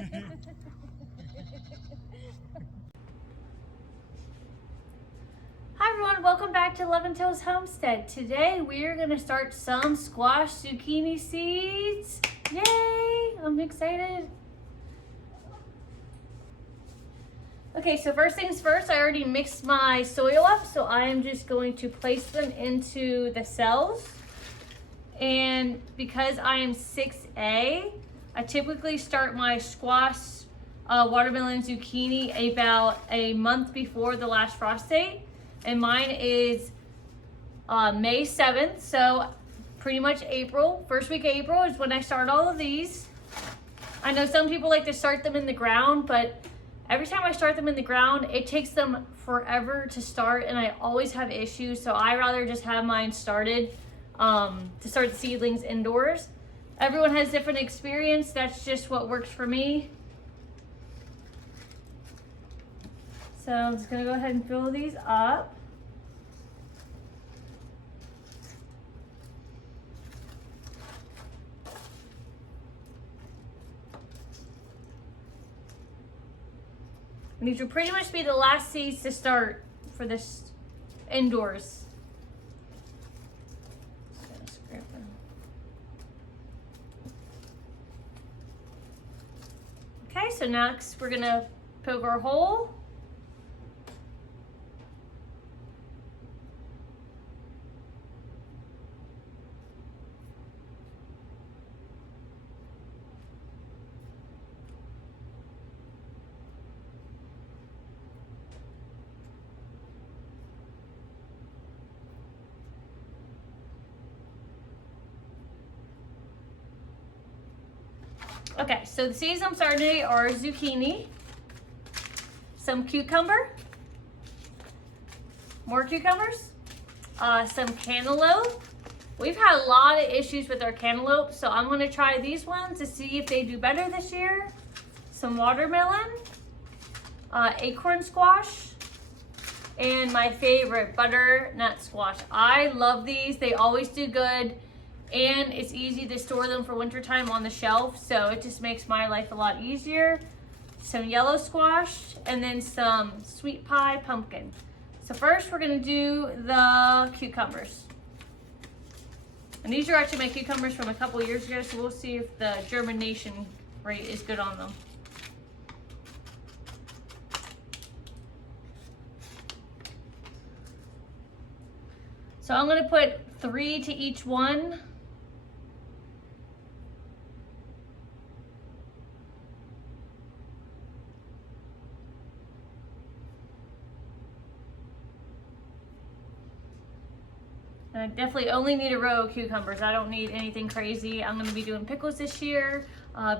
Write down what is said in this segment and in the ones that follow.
Hi everyone, welcome back to Love and Tales Homestead. Today we are going to start some squash zucchini seeds. Yay! I'm excited. Okay, so first things first, I already mixed my soil up, so I am just going to place them into the cells. And because I am 6A, I typically start my squash, watermelon, zucchini about a month before the last frost date. And mine is May 7th, so pretty much April. First week of April is when I start all of these. I know some people like to start them in the ground, but every time I start them in the ground, it takes them forever to start, and I always have issues, so I rather just have mine started to start the seedlings indoors. Everyone has different experience. That's just what works for me. So I'm just gonna go ahead and fill these up. And these will pretty much be the last seeds to start for this indoors. Okay, so next we're gonna poke our hole. Okay, so the seeds I'm starting today are zucchini, some cucumber, more cucumbers, some cantaloupe. We've had a lot of issues with our cantaloupe, so I'm gonna try these ones to see if they do better this year. Some watermelon, acorn squash, and my favorite, butternut squash. I love these, they always do good. And it's easy to store them for wintertime on the shelf, so it just makes my life a lot easier. Some yellow squash, and then some sweet pie pumpkin. So first we're gonna do the cucumbers. And these are actually my cucumbers from a couple years ago, so we'll see if the germination rate is good on them. So I'm gonna put 3 to each one. I definitely only need a row of cucumbers. I don't need anything crazy. I'm gonna be doing pickles this year.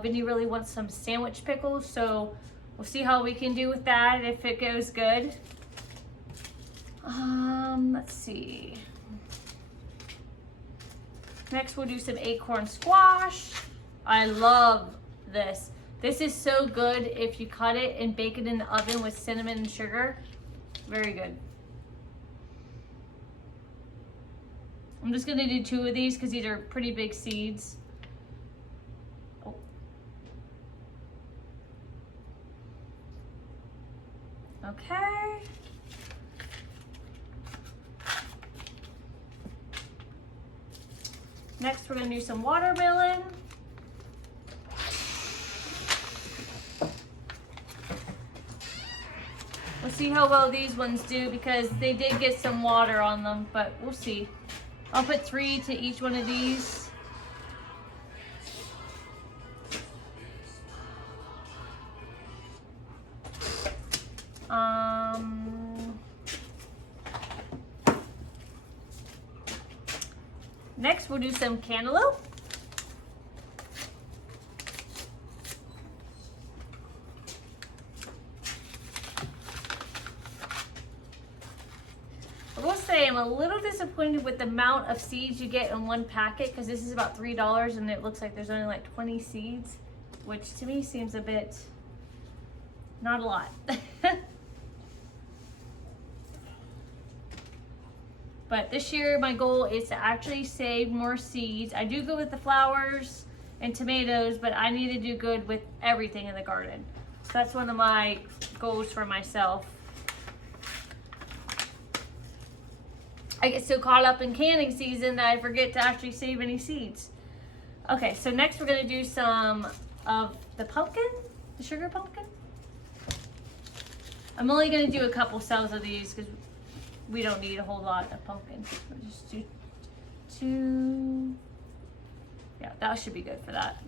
Vinny really wants some sandwich pickles, so we'll see how we can do with that if it goes good. Let's see. Next we'll do some acorn squash. I love this. This is so good if you cut it and bake it in the oven with cinnamon and sugar. Very good. I'm just gonna do 2 of these because these are pretty big seeds. Oh. Okay. Next, we're gonna do some watermelon. We'll see how well these ones do because they did get some water on them, but we'll see. I'll put 3 to each one of these. Next, we'll do some cantaloupe. I will say I'm a little disappointed with the amount of seeds you get in one packet because this is about $3 and it looks like there's only like 20 seeds, which to me seems a bit, not a lot. But this year my goal is to actually save more seeds. I do go with the flowers and tomatoes, but I need to do good with everything in the garden. So that's one of my goals for myself. I get so caught up in canning season that I forget to actually save any seeds. Okay, so next we're gonna do some of the pumpkin, the sugar pumpkin. I'm only gonna do a couple cells of these because we don't need a whole lot of pumpkin. We'll just do 2. Yeah, that should be good for that.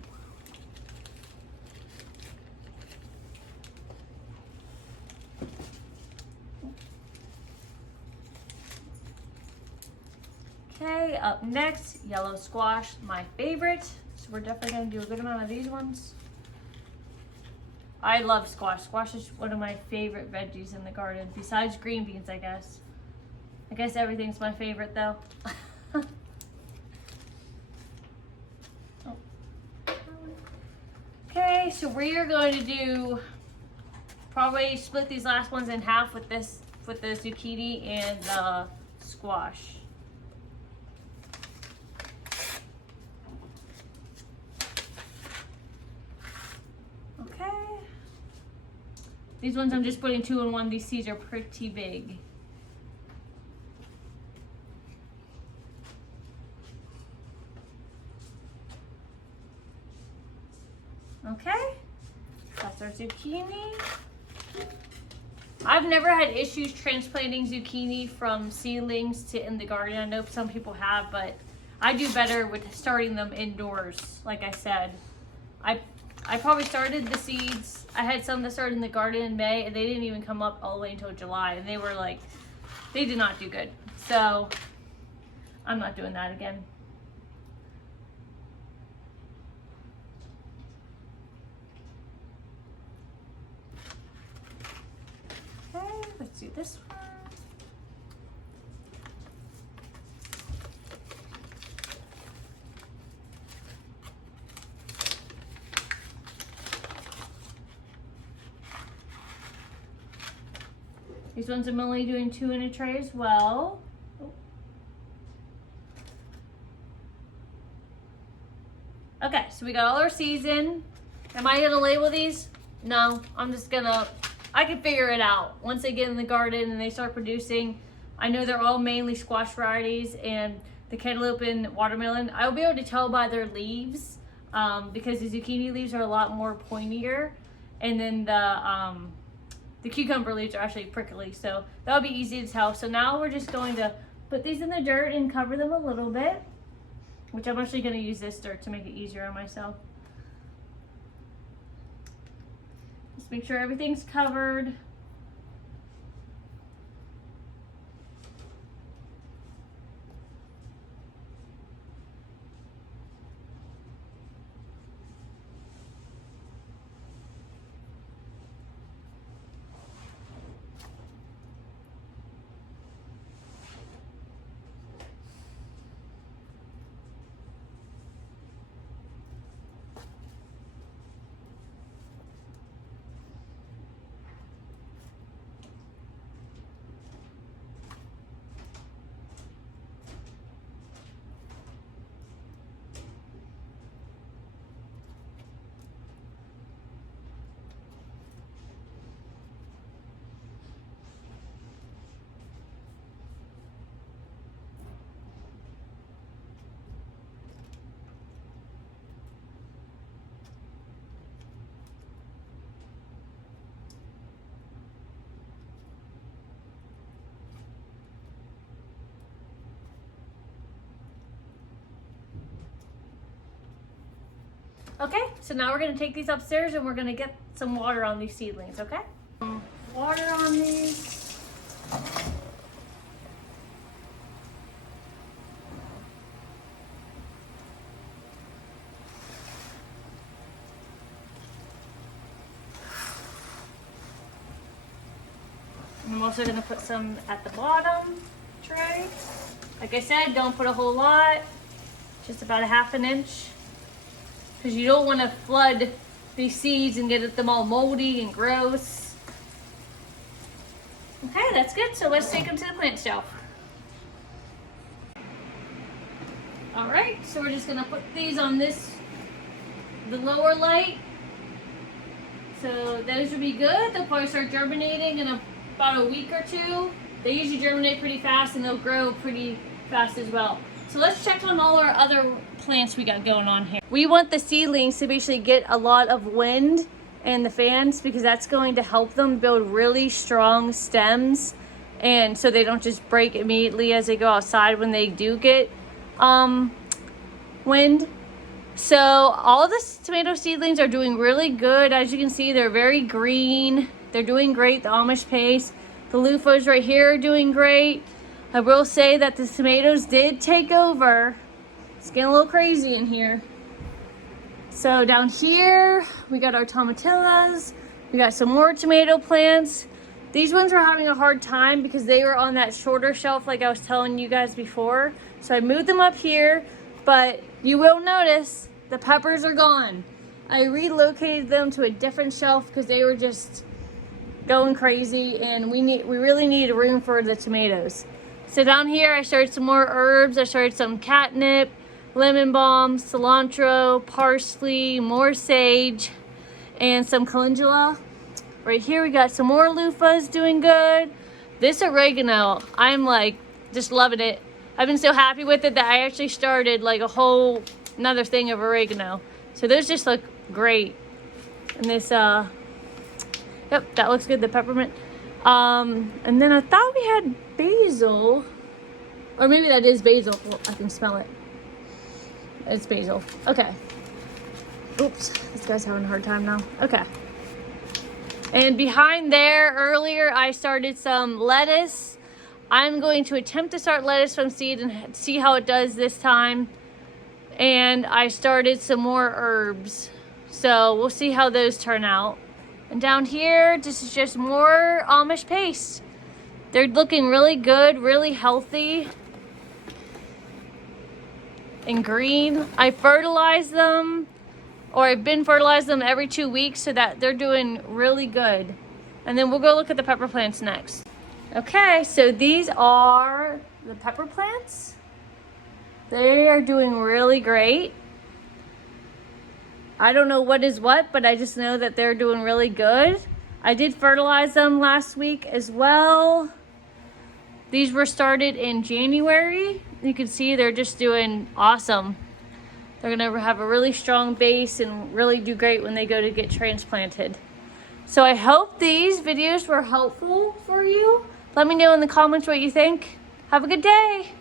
Okay, up next, yellow squash, my favorite. So we're definitely gonna do a good amount of these ones. I love squash. Squash is one of my favorite veggies in the garden, besides green beans, I guess. I guess everything's my favorite though. Okay, so we are going to do, probably split these last ones in half with this, with the zucchini and the squash. Okay. These ones I'm just putting 2 in 1. These seeds are pretty big. Okay, that's our zucchini. I've never had issues transplanting zucchini from seedlings to in the garden. I know some people have, but I do better with starting them indoors. Like I said, I probably started the seeds. I had some that started in the garden in May, and they didn't even come up all the way until July, and they were like, they did not do good. So I'm not doing that again. Let's do this one. These ones I'm only doing 2 in a tray as well. Okay, so we got all our seeds in. Am I gonna label these? No, I'm just gonna, I can figure it out. Once they get in the garden and they start producing, I know they're all mainly squash varieties, and the cantaloupe and watermelon, I'll be able to tell by their leaves because the zucchini leaves are a lot more pointier, and then the cucumber leaves are actually prickly, so that'll be easy to tell. So now we're just going to put these in the dirt and cover them a little bit, which I'm actually going to use this dirt to make it easier on myself. Just make sure everything's covered. Okay, so now we're gonna take these upstairs and we're gonna get some water on these seedlings, okay? Water on these. I'm also gonna put some at the bottom tray. Like I said, don't put a whole lot, just about a ½ inch. Because you don't want to flood these seeds and get them all moldy and gross. Okay, that's good. So let's take them to the plant shelf. All right, so we're just gonna put these on this the lower light. So those would be good. They'll probably start germinating in about a week or two. They usually germinate pretty fast and they'll grow pretty fast as well. So let's check on all our other plants we got going on here. We want the seedlings to basically get a lot of wind and the fans because that's going to help them build really strong stems, and so they don't just break immediately as they go outside when they do get wind. So all the tomato seedlings are doing really good. As you can see, they're very green. They're doing great. The Amish paste. The loofahs right here are doing great. I will say that the tomatoes did take over. It's getting a little crazy in here. So down here, we got our tomatillas. We got some more tomato plants. These ones were having a hard time because they were on that shorter shelf like I was telling you guys before. So I moved them up here, but you will notice the peppers are gone. I relocated them to a different shelf because they were just going crazy and we really needed room for the tomatoes. So down here I started some more herbs. I started some catnip, lemon balm, cilantro, parsley, more sage, and some calendula. Right here we got some more loofahs doing good. This oregano, I'm like just loving it. I've been so happy with it that I actually started like a whole another thing of oregano. So those just look great. And this, yep, that looks good, the peppermint. And then I thought we had basil, or maybe that is basil. Well, I can smell it. It's basil. Okay. Oops, this guy's having a hard time now. Okay. And behind there, earlier I started some lettuce. I'm going to attempt to start lettuce from seed and see how it does this time. And I started some more herbs. So we'll see how those turn out. And down here, this is just more Amish paste. They're looking really good, really healthy and green. I fertilize them, or I've been fertilizing them every 2 weeks so that they're doing really good. And then we'll go look at the pepper plants next. Okay, so these are the pepper plants. They are doing really great. I don't know what is what, but I just know that they're doing really good. I did fertilize them last week as well. These were started in January. You can see they're just doing awesome. They're gonna have a really strong base and really do great when they go to get transplanted. So I hope these videos were helpful for you. Let me know in the comments what you think. Have a good day.